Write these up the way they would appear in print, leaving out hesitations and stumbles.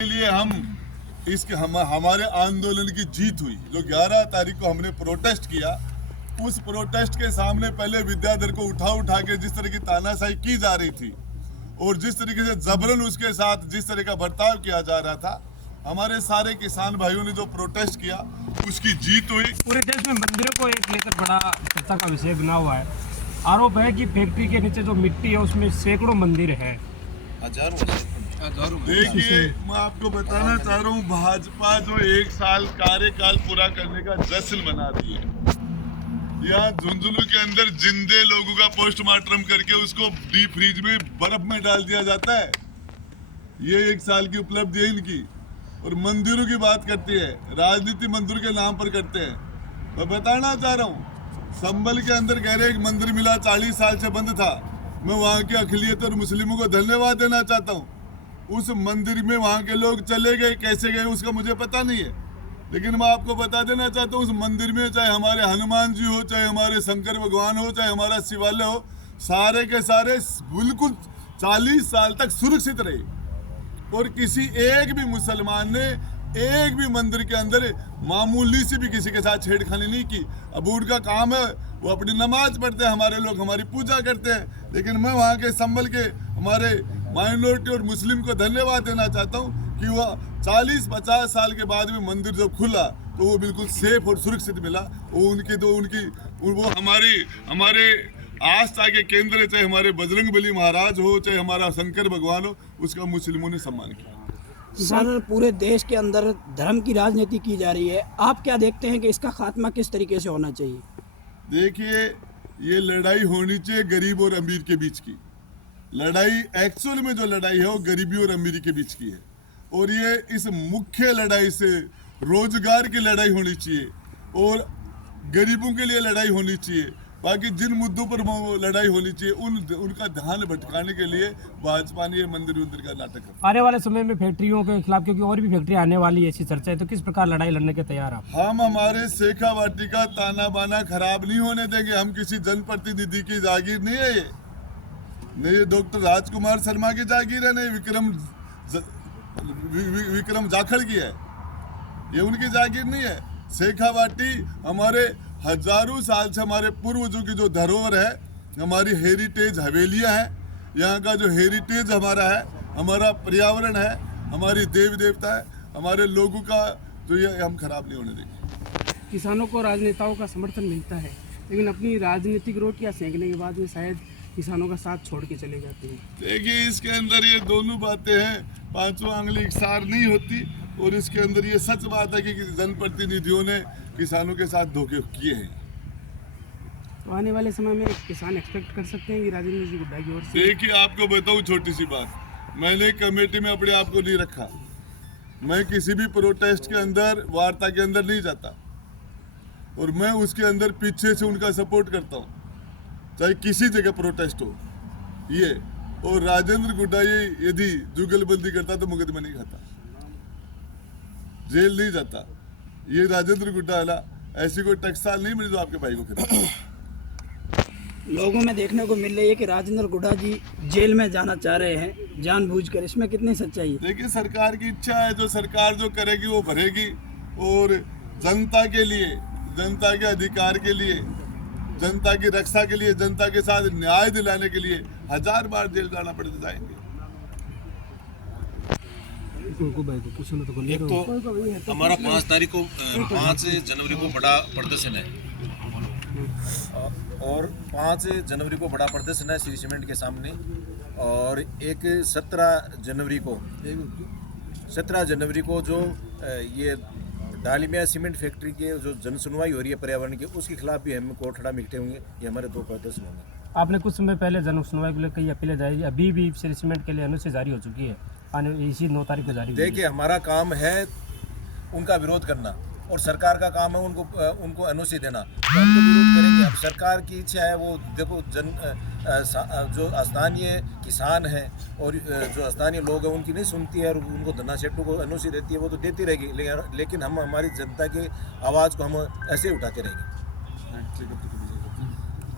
के लिए हमारे आंदोलन की जीत हुई। जो 11 तारीख को हमने प्रोटेस्ट किया, उस प्रोटेस्ट के सामने पहले विद्याधर को उठा के जिस तरह की तानाशाही की जा रही थी और जिस तरीके से जबरन उसके साथ जिस तरह का बर्ताव किया जा रहा था, हमारे सारे किसान भाइयों ने जो प्रोटेस्ट किया उसकी जीत हुई। पूरे देश में मंदिरों को एक लेकर बड़ा चर्चा का विषय बना हुआ है। आरोप है कि फैक्ट्री के नीचे जो मिट्टी है उसमें सैकड़ों मंदिर है। देखिए, मैं आपको बताना चाह रहा हूँ, भाजपा जो 1 साल कार्यकाल पूरा करने का जश्न मना रही है। यहाँ झुंझुनू के अंदर जिंदे लोगों का पोस्टमार्टम करके उसको डीप फ्रीज में बर्फ में डाल दिया जाता है। ये 1 साल की उपलब्धि है इनकी। और मंदिरों की बात करती है, राजनीति मंदिर के नाम पर करते हैं। मैं बताना चाह रहा हूँ, संभल के अंदर कह रहे एक मंदिर मिला, 40 साल से बंद था। मैं वहाँ के अखिलियत और मुस्लिमों को धन्यवाद देना चाहता हूँ। उस मंदिर में वहाँ के लोग चले गए, कैसे गए उसका मुझे पता नहीं है, लेकिन मैं आपको बता देना चाहता हूँ, उस मंदिर में चाहे हमारे हनुमान जी हो, चाहे हमारे शंकर भगवान हो, चाहे हमारा शिवालय हो, सारे के सारे बिल्कुल 40 साल तक सुरक्षित रहे। और किसी एक भी मुसलमान ने एक भी मंदिर के अंदर मामूली से भी किसी के साथ छेड़खानी नहीं की। अब उनका काम है, वो अपनी नमाज पढ़ते हैं, हमारे लोग हमारी पूजा करते हैं। लेकिन मैं वहाँ के संभल के हमारे माइनॉरिटी और मुस्लिम को धन्यवाद देना चाहता हूँ कि वह 40-50 साल के बाद भी मंदिर जब खुला तो वो बिल्कुल सेफ और सुरक्षित मिला। वो हमारे आस्था के केंद्र, चाहे हमारे बजरंगबली महाराज हो, चाहे हमारा शंकर भगवान हो, उसका मुस्लिमों ने सम्मान किया। सर, पूरे देश के अंदर धर्म की राजनीति की जा रही है, आप क्या देखते हैं कि इसका खात्मा किस तरीके से होना चाहिए? देखिए, ये लड़ाई होनी चाहिए गरीब और अमीर के बीच की लड़ाई। एक्चुअल में जो लड़ाई है वो गरीबी और अमीरी के बीच की है। और ये इस मुख्य लड़ाई से रोजगार की लड़ाई होनी चाहिए और गरीबों के लिए लड़ाई होनी चाहिए। बाकी जिन मुद्दों पर लड़ाई होनी चाहिए उनका ध्यान भटकाने के लिए भाजपा ने ये मंदिर का नाटक है। आने वाले समय में फैक्ट्रियों के खिलाफ, क्योंकि और भी फैक्ट्री आने वाली है, ऐसी चर्चा है, तो किस प्रकार लड़ाई लड़ने के तैयार आप? हम हमारे शेखावाटी का ताना बाना खराब नहीं होने देंगे। हम किसी जनप्रतिनिधि की जागीर नहीं है। ये डॉक्टर राजकुमार शर्मा की जागीर है, नहीं विक्रम जाखड़ की है, ये उनकी जागीर नहीं है। शेखावाटी हमारे हजारों साल से हमारे पूर्वजों की जो धरोहर है, हमारी हेरिटेज हवेलियां हैं। यहाँ का जो हेरिटेज हमारा है, हमारा पर्यावरण है, हमारी देवी देवता है, हमारे लोगों का जो ये हम खराब नहीं होने देंगे। किसानों को राजनेताओं का समर्थन मिलता है, लेकिन अपनी राजनीतिक रोटियां सेंकने के बाद में शायद किसानों का साथ छोड़ के चले जाते हैं। देखिए, इसके अंदर ये दोनों बातें हैं, पांचों आंगली एकसार नहीं होती। और इसके अंदर ये सच बात है कि जनप्रतिनिधियों ने किसानों के साथ धोखे किए हैं। तो आने वाले समय में किसान एक्सपेक्ट कर सकते हैं कि राजेंद्र जी गुड्डा की ओर से? देखिए, आपको बताऊं छोटी सी बात, मैंने कमेटी में अपने आप को नहीं रखा। मैं किसी भी प्रोटेस्ट के अंदर, वार्ता के अंदर नहीं जाता और मैं उसके अंदर पीछे से उनका सपोर्ट करता हूँ, चाहे किसी जगह प्रोटेस्ट हो। ये और राजेंद्र गुड्डा ये यदि जुगलबंदी करता तो मुकदमा नहीं खाता, जेल नहीं जाता। ये राजेंद्र गुड्डा वाला ऐसी कोई टकसाल नहीं मिली जो आपके भाई को खरीदा। लोगों में देखने को मिल रही है कि राजेंद्र गुड्डा जी जेल में जाना चाह रहे हैं जानबूझकर, इसमें कितनी सच्चाई है? देखिए, सरकार की इच्छा है, जो सरकार जो करेगी वो भरेगी। और जनता के लिए, जनता के अधिकार के लिए, जनता की रक्षा के लिए, जनता के साथ न्याय दिलाने के लिए 1000 बार जेल जाना पड़े तो जाएंगे। एक तो हमारा 5 जनवरी को बड़ा प्रदर्शन है और 5 जनवरी को बड़ा प्रदर्शन है श्री सीमेंट के सामने। और एक 17 जनवरी को जो ये डालिमिया सीमेंट फैक्ट्री के जो जनसुनवाई हो रही है पर्यावरण की, उसके खिलाफ भी हम कोर्ट में इकट्ठे होंगे। ये हमारे 2 प्रदर्शन होंगे। आपने कुछ समय पहले जन सुनवाई को लेकर कई अपीलें जारी, अभी भी श्री सीमेंट के लिए अनुसूची जारी हो चुकी है, आने इसी 9 तारीख को जारी। देखिए, हमारा काम है उनका विरोध करना और सरकार का काम है उनको एनओसी देना, तो हम तो विरोध करेंगे। अब सरकार की इच्छा है, वो देखो जो स्थानीय किसान हैं और जो स्थानीय लोग हैं उनकी नहीं सुनती है और उनको धन्ना सेठों को एनओसी देती है, वो तो देती रहेगी। लेकिन हम हमारी जनता के आवाज़ को हम ऐसे उठाते रहेंगे।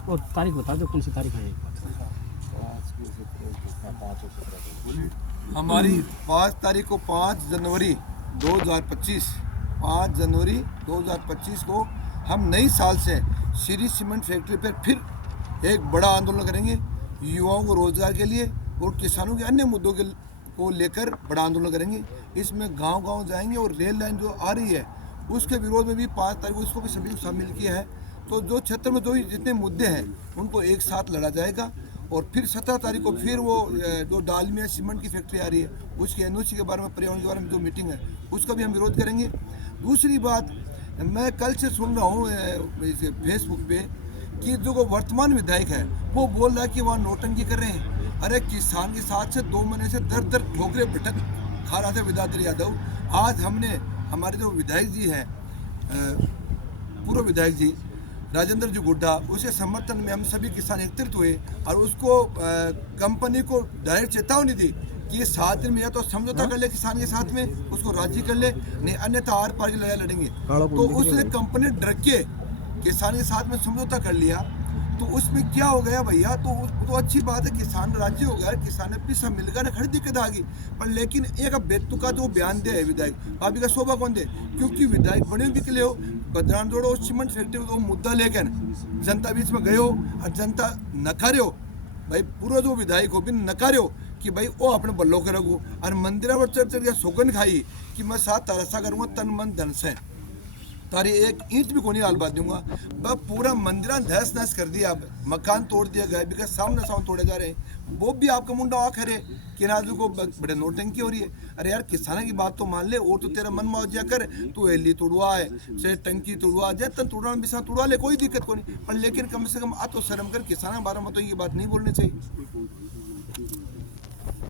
और तारीख बता दो, कौन सी तारीख है? 5 और 17 बोलिए। हमारी 5 जनवरी 2025 को हम नई साल से श्री सीमेंट फैक्ट्री पर फिर एक बड़ा आंदोलन करेंगे युवाओं को रोजगार के लिए और किसानों के अन्य मुद्दों को लेकर बड़ा आंदोलन करेंगे। इसमें गांव-गांव जाएंगे और रेल लाइन जो आ रही है उसके विरोध में भी 5 तारीख को इसको भी सभी शामिल किया है। तो जो क्षेत्र में जो जितने मुद्दे हैं उनको एक साथ लड़ा जाएगा और फिर 17 तारीख को फिर वो जो डालमिया सीमेंट की फैक्ट्री आ रही है उसकी एनओसी के बारे में, पर्यावरण के बारे में जो मीटिंग है उसका भी हम विरोध करेंगे। दूसरी बात, मैं कल से सुन रहा हूँ फेसबुक पे कि जो वर्तमान विधायक है वो बोल रहा है कि वहाँ नोटंकी कर रहे हैं। अरे किसान के साथ से 2 महीने से दर दर ठोकरे भटक खा रहा था विद्याधर यादव। आज हमने हमारे जो विधायक जी हैं, पूर्व विधायक जी राजेंद्र जी गुड्डा, उसके समर्थन में हम सभी किसान एकत्रित हुए और उसको कंपनी को डायरेक्ट चेतावनी दी कि ये 7 दिन में या तो समझौता कर ले किसान के साथ में, उसको राजी कर ले, नहीं अन्यथा आर पार की लड़ाई लड़ेंगे। तो उसने कंपनी डर के किसान के साथ में समझौता कर लिया। तो उसमें क्या हो गया भैया, तो अच्छी बात है, किसान राजी हो गया, किसान ने पैसा मिल गया ना, खड़ी दिक्कत आ गई। पर लेकिन एक बेतुका जो बयान दे है विधायक, भाभी का शोभा कौन दे, क्योंकि विधायक बने निकले हो बदरान जोड़ो सीमेंट फैक्ट्री को मुद्दा लेकर जनता बीच में गए हो और जनता नकारे हो भाई, पूरा जो विधायक हो भी नकारे हो कि भाई वो अपने बल्लो करोगो और मंदिर पर चढ़ चढ़ के सौगन खाई कि मैं साथ तरसा करूँगा तन मन धन से, तारी एक ईंट भी कोनी हाल बात दूंगा। बस पूरा मंदिर धस नस कर दिया, मकान तोड़ दिया गया, बिका सामने तोड़े जा रहे हैं। वो भी आपका मुंडा आ खरे कि नाजू को बड़े नोटंकी हो रही है। अरे यार किसाना की बात तो मान ले, और तो तेरा मन मौजा कर, तू एली तोड़वा है से टंकी तोड़वा जाए, तन तोड़वा बिसा तोड़वा ले, कोई दिक्कत को नहीं। पर लेकिन कम से कम आ तो शर्म कर, किसाना के बारे में तो ये बात नहीं बोलनी चाहिए।